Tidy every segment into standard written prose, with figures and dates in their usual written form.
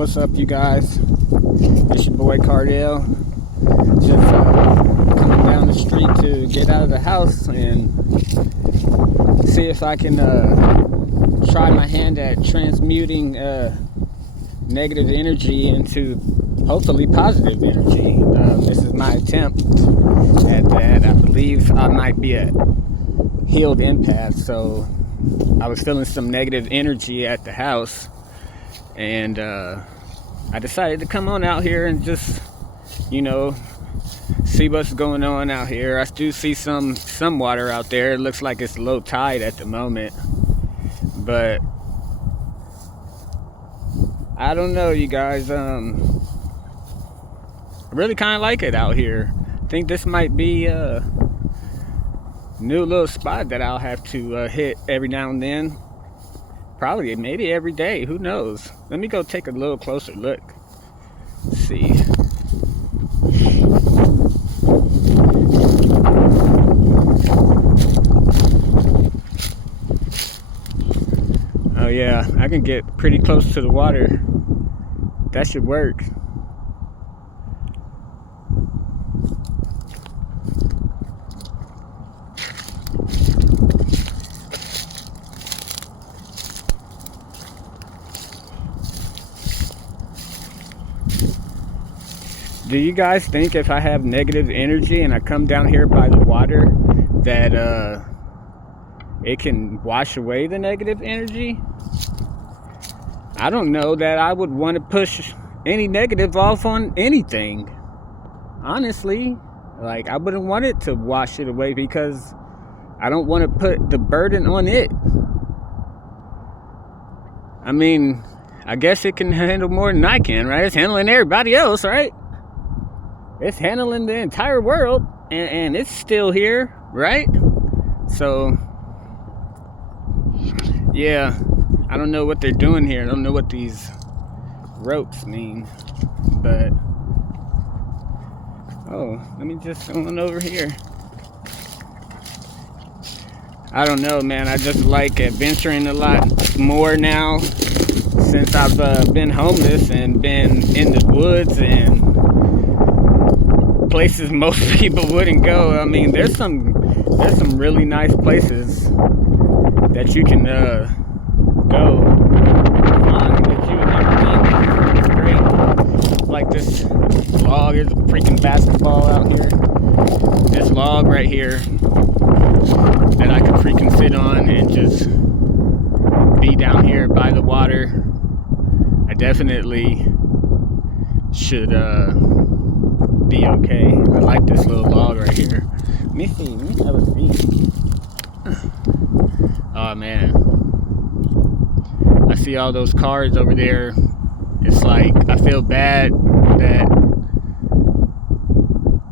What's up, you guys? It's your boy Cardell. Just coming down the street to get out of the house and see if I can try my hand at transmuting negative energy into hopefully positive energy. This is my attempt at that. I believe I might be a healed empath, so I was feeling some negative energy at the house, and I decided to come on out here and just, see what's going on out here. I do see some water out there. It looks like it's low tide at the moment, but I don't know, you guys. I really kind of like it out here. I think this might be a new little spot that I'll have to hit every now and then. Probably, maybe every day. Who knows? Let me go take a little closer look. Let's see. Oh yeah, I can get pretty close to the water. That should work. Do you guys think if I have negative energy and I come down here by the water that it can wash away the negative energy? I don't know that I would want to push any negative off on anything. Honestly, like, I wouldn't want it to wash it away because I don't want to put the burden on it. I mean, I guess it can handle more than I can, right? It's handling everybody else, right? It's handling the entire world, and it's still here, right? So, yeah, I don't know what they're doing here. I don't know what these ropes mean, but let me just go on over here. I don't know, man. I just like adventuring a lot more now since I've been homeless and been in the woods and places most people wouldn't go. I mean, there's some really nice places that you can go find that you would never think. Great, like this log. Here's a freaking basketball out here. This log right here that I could freaking sit on and just be down here by the water. I definitely should be okay. I like this little log right here. Let me have a seat. Oh man, I see all those cars over there. It's like I feel bad that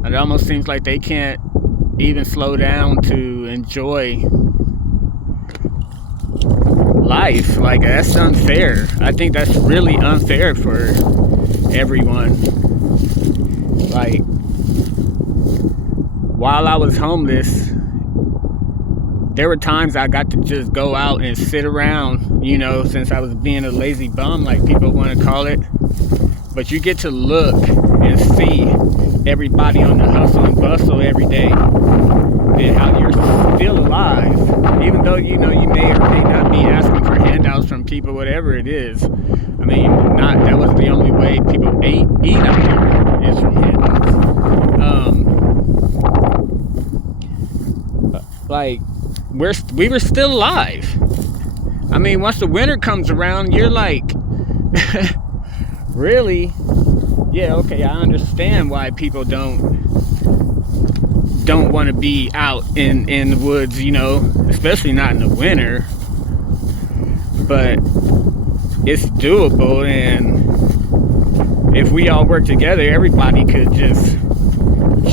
it almost seems like they can't even slow down to enjoy life. Like, that's unfair. I think that's really unfair for everyone. Like, while I was homeless, there were times I got to just go out and sit around, since I was being a lazy bum, like people want to call it. But you get to look and see everybody on the hustle and bustle every day, and how you're still alive, even though you may or may not be asking for handouts from people, whatever it is. I mean, that was the only way people eat out there, is from handouts. Like, we were still alive. I mean, once the winter comes around, you're like, really? Yeah, okay, I understand why people don't want to be out in the woods, especially not in the winter. But it's doable, and if we all work together, everybody could just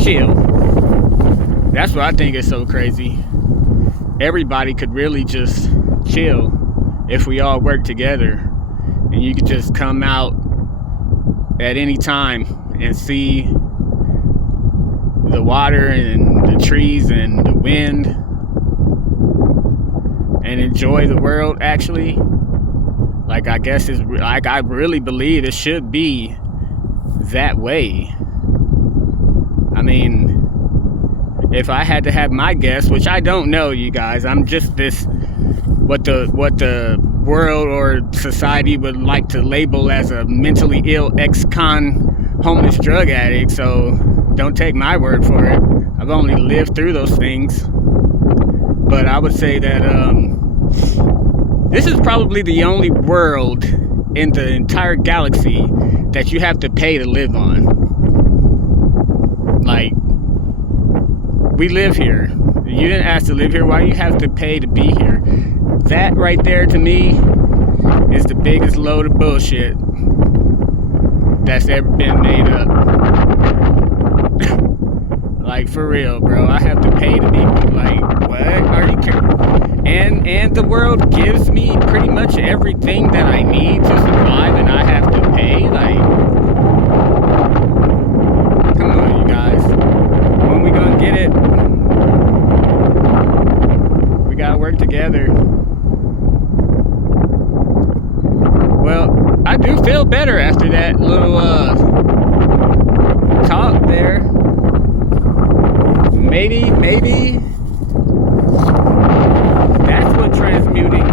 chill. That's what I think is so crazy. Everybody could really just chill if we all work together, and you could just come out at any time and see the water and the trees and the wind and enjoy the world, actually. Like, I guess it's like, I really believe it should be that way. I mean, if I had to have my guess, which I don't know, you guys, I'm just this, what the world or society would like to label as a mentally ill ex-con homeless drug addict, so don't take my word for it. I've only lived through those things. But I would say that this is probably the only world in the entire galaxy that you have to pay to live on. Like, we live here. You didn't ask to live here. Why you have to pay to be here? That right there, to me, is the biggest load of bullshit that's ever been made up. Like, for real, bro. I have to pay to be, like, what? Are you kidding? And the world gives me pretty much everything that I need to survive, and I have to pay? Like, come on, you guys. When we gonna get it? We gotta work together. Well, I do feel better after that little talk there. Maybe that's what transmuting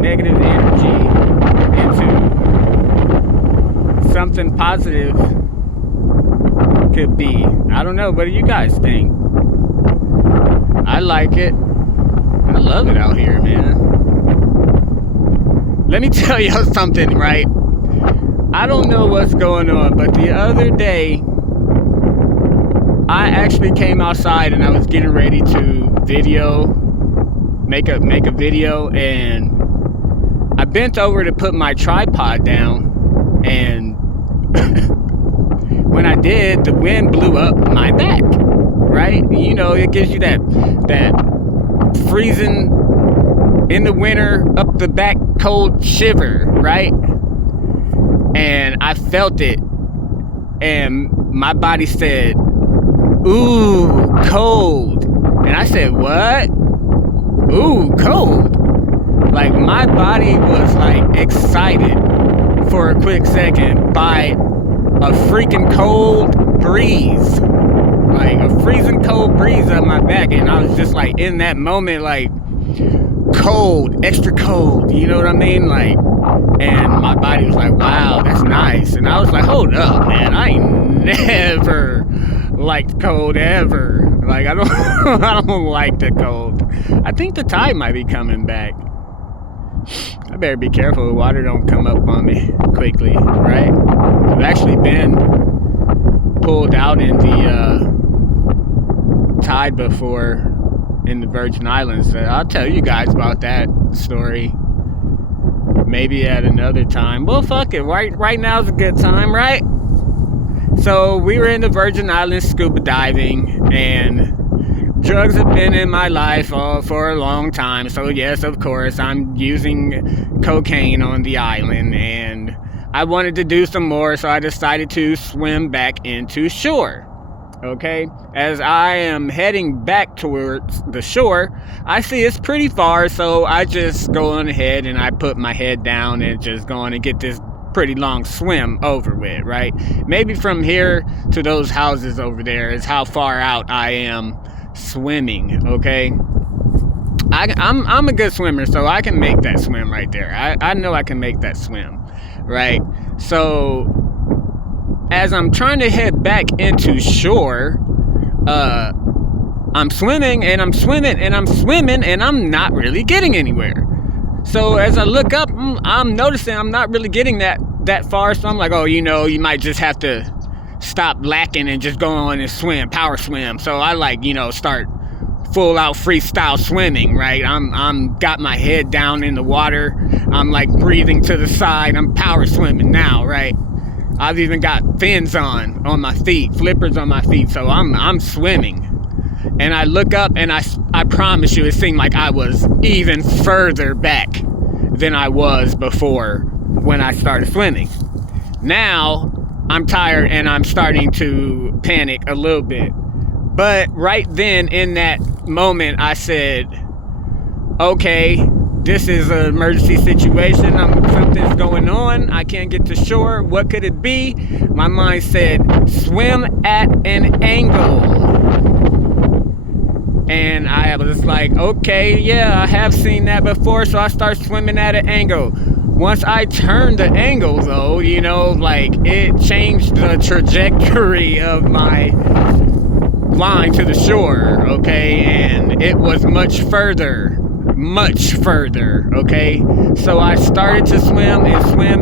negative energy into something positive could be. I don't know. What do you guys think? I like it. I love it out here, man. Let me tell y'all something, right? I don't know what's going on, but the other day, I actually came outside and I was getting ready to make a video, and I bent over to put my tripod down, and when I did, the wind blew up my back, right? You know, it gives you that freezing in the winter up the back cold shiver, right? And I felt it, and my body said, "Ooh, cold." And I said, "What? Ooh, cold." Like, my body was like excited for a quick second by a freaking cold breeze, like a freezing cold breeze up my back, and I was just like in that moment, like, cold, extra cold, you know what I mean? Like, and my body was like, wow, that's nice. And I was like, hold up, man, I ain't never liked cold ever. Like, I don't I don't like the cold. I think the tide might be coming back. I better be careful the water don't come up on me quickly, right? I've actually been pulled out in the tide before in the Virgin Islands. I'll tell you guys about that story maybe at another time. Well, fuck it. Right now is a good time, right? So we were in the Virgin Islands scuba diving, and drugs have been in my life for a long time. So yes, of course, I'm using cocaine on the island, and I wanted to do some more, so I decided to swim back into shore. Okay, as I am heading back towards the shore, I see it's pretty far, so I just go on ahead and I put my head down and just go on and get this pretty long swim over with, right? Maybe from here to those houses over there is how far out I am swimming, okay? I'm a good swimmer, so I can make that swim right there. I know I can make that swim, right? So as I'm trying to head back into shore, I'm swimming and I'm swimming and I'm swimming and I'm not really getting anywhere. So as I look up, I'm noticing I'm not really getting that far. So I'm like, oh, you know, you might just have to stop lacking and just go on and swim, power swim. So I, like, you know, start full out freestyle swimming, right? I'm got my head down in the water. I'm like breathing to the side. I'm power swimming now, right? I've even got fins on my feet, flippers on my feet, so I'm swimming. And I look up, and I promise you, it seemed like I was even further back than I was before when I started swimming. Now, I'm tired, and I'm starting to panic a little bit. But right then, in that moment, I said, okay, this is an emergency situation. Something's going on. I can't get to shore. What could it be? My mind said, swim at an angle. And I was like, okay, yeah, I have seen that before. So I start swimming at an angle. Once I turned the angle, though, you know, like, it changed the trajectory of my line to the shore, okay? And it was much further, okay? So I started to swim,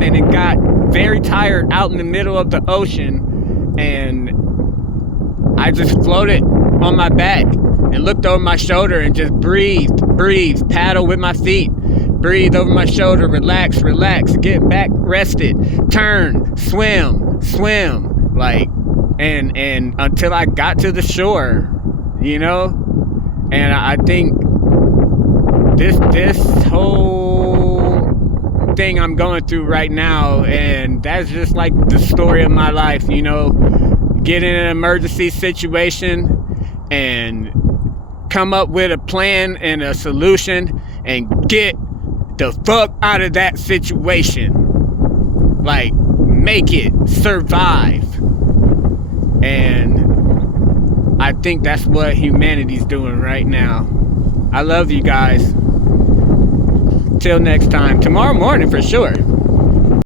and it got very tired out in the middle of the ocean, and I just floated on my back and looked over my shoulder and just breathed, paddle with my feet, breathe over my shoulder, relax, get back, rested, turn, swim, like, and until I got to the shore, you know? And I think this whole thing I'm going through right now, and that's just like the story of my life, you know? Get in an emergency situation and come up with a plan and a solution and get the fuck out of that situation. Like, make it, survive. And I think that's what humanity's doing right now. I love you guys. Till next time. Tomorrow morning for sure.